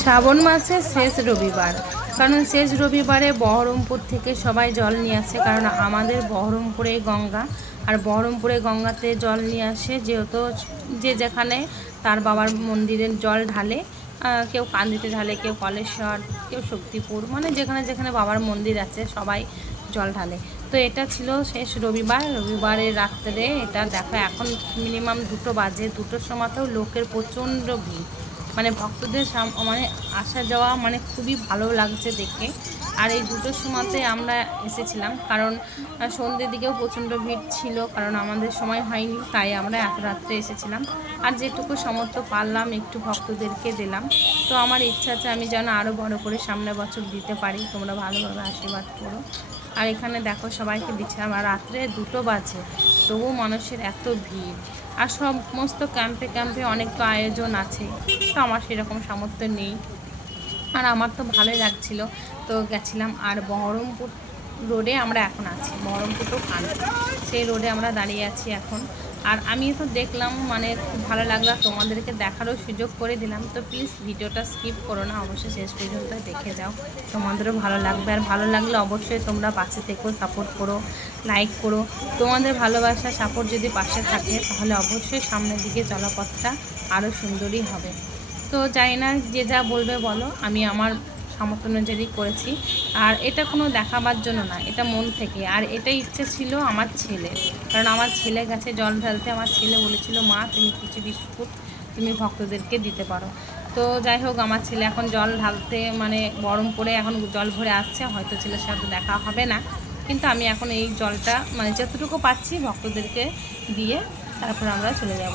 শ্রাবণ মাসের শেষ রবিবার, কারণ শেষ রবিবারে বহরমপুর থেকে সবাই জল নিয়ে আসে, কারণ আমাদের বহরমপুরে গঙ্গা, আর বহরমপুরে গঙ্গাতে জল নিয়ে আসে যেহেতু যে যেখানে তার বাবার মন্দিরের জল ঢালে। কেউ কান্দিতে ঢালে, কেউ কলেশ্বর, কেউ শক্তিপুর, মানে যেখানে যেখানে বাবার মন্দির আছে সবাই জল ঢালে। তো এটা ছিল শেষ রবিবারের রাত্রে এটা দেখো। এখন মিনিমাম 2টো বাজে, 2টোর সময়তেও লোকের প্রচণ্ড ভিড়, মানে ভক্তদের মানে আসা যাওয়া মানে খুবই ভালো লাগছে দেখে। আর এই 2টোর সময়তে আমরা এসেছিলাম, কারণ সন্ধ্যের দিকেও প্রচণ্ড ভিড় ছিল, কারণ আমাদের সময় হয়নি, তাই আমরা এত রাত্রে এসেছিলাম। আর যেটুকু সামর্থ্য পারলাম একটু ভক্তদেরকে দিলাম। তো আমার ইচ্ছা আছে আমি যেন আরও বড় করে সামনের বছর দিতে পারি, তোমরা ভালোভাবে আশীর্বাদ করো। আর এখানে দেখো সবাইকে দিচ্ছিলাম, আর রাত্রে 2টো বাজে তবু মানুষের এত ভিড়। আর সমস্ত ক্যাম্পে ক্যাম্পে অনেক তো আয়োজন আছে, তো আমার সেরকম সামর্থ্য নেই। আর আমার তো ভালোই লাগছিল, তো গেছিলাম। আর বহরমপুর রোডে আমরা এখন আছি, বহরমপুর তো কান, সেই রোডে আমরা দাঁড়িয়ে আছি এখন। আর আমি তো দেখলাম, মানে খুব ভালো লাগলো, তোমাদেরকে দেখারও সুযোগ করে দিলাম। তো প্লিজ ভিডিওটা স্কিপ করো না, অবশ্যই শেষ পর্যন্ত দেখে যাও, তোমাদেরও ভালো লাগবে। আর ভালো লাগলে অবশ্যই তোমরা পাশে থেকেও সাপোর্ট করো, লাইক করো। তোমাদের ভালোবাসা সাপোর্ট যদি পাশে থাকে তাহলে অবশ্যই সামনের দিকে চলাপথটা আরও সুন্দরই হবে। তো জানি না যে যা বলবে বলো, আমি আমার সামর্থ্য অনুযায়ী করেছি। আর এটা কোনো দেখাবার জন্য না, এটা মন থেকে। আর এটা ইচ্ছে ছিল আমার ছেলে, কারণ আমার ছেলে গেছে জল ঢালতে, আমার ছেলে বলেছিল মা তুমি কিছু বিস্কুট তুমি ভক্তদেরকে দিতে পারো। তো যাই হোক, আমার ছেলে এখন জল ঢালতে মানে বহরমপুরে এখন জল ভরে আসছে, হয়তো ছেলের সাথে দেখা হবে না, কিন্তু আমি এখন এই জলটা মানে যতটুকু পাচ্ছি ভক্তদেরকে দিয়ে তারপর আমরা চলে যাব।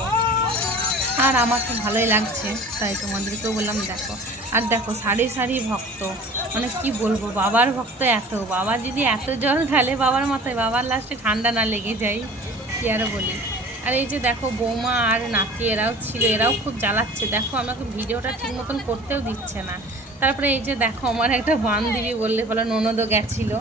আর আমার তো ভালোই লাগছে, তাই তোমাদেরকেও বললাম দেখো। আর দেখো সারি সারি ভক্ত, মানে কি বলবো, বাবার ভক্ত এত, বাবা যদি এত জল ঢালে বাবার মাথায়, বাবার লাস্টে ঠান্ডা না লেগে যায়, কি আরও বলি। আর এই যে দেখো বৌমা আর নাতি এরাও ছিল, এরাও খুব জ্বালাচ্ছে, দেখো আমাকে ভিডিওটা ঠিক মতন করতেও দিচ্ছে না। তারপরে এই যে দেখো আমার একটা বান্ধবী বললে বলো ননদও গেছিলো।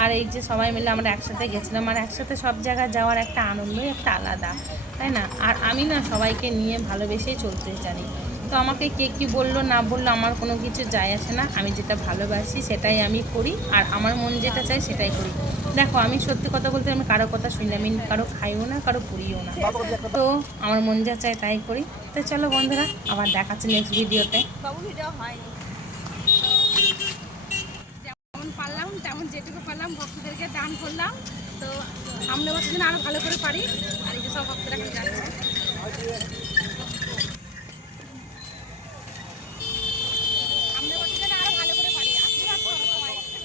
আর এই যে সবাই মিলে আমরা একসাথে গেছিলাম, আর একসাথে সব জায়গায় যাওয়ার একটা আনন্দই একটা আলাদা, তাই না? আর আমি না সবাইকে নিয়ে ভালোবেসেই চলতে জানি। তো আমাকে কে কী বললো না বললো আমার কোনো কিছু যায় আসে না, আমি যেটা ভালোবাসি সেটাই আমি করি, আর আমার মন যেটা চাই সেটাই করি। দেখো আমি সত্যি কথা বলতে আমি কারো কথা শুনি, আমি কারো খাইও না, কারো পুরিও না, তো আমার মন যা চায় তাই করি। তো চলো বন্ধুরা, আবার দেখাচ্ছি নেক্সট ভিডিওতে। যেমন পারলাম তেমন যেটুকু পারলাম ভক্তদেরকে দান করলাম। তো সামনে বছর যেন আরো ভালো করে পারি। আর এই যে সব ভক্তরা কি যাচ্ছে,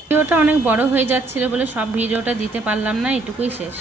ভিডিওটা অনেক বড় হয়ে যাচ্ছিল বলে সব ভিডিওটা দিতে পারলাম না, এটুকুই শেষ।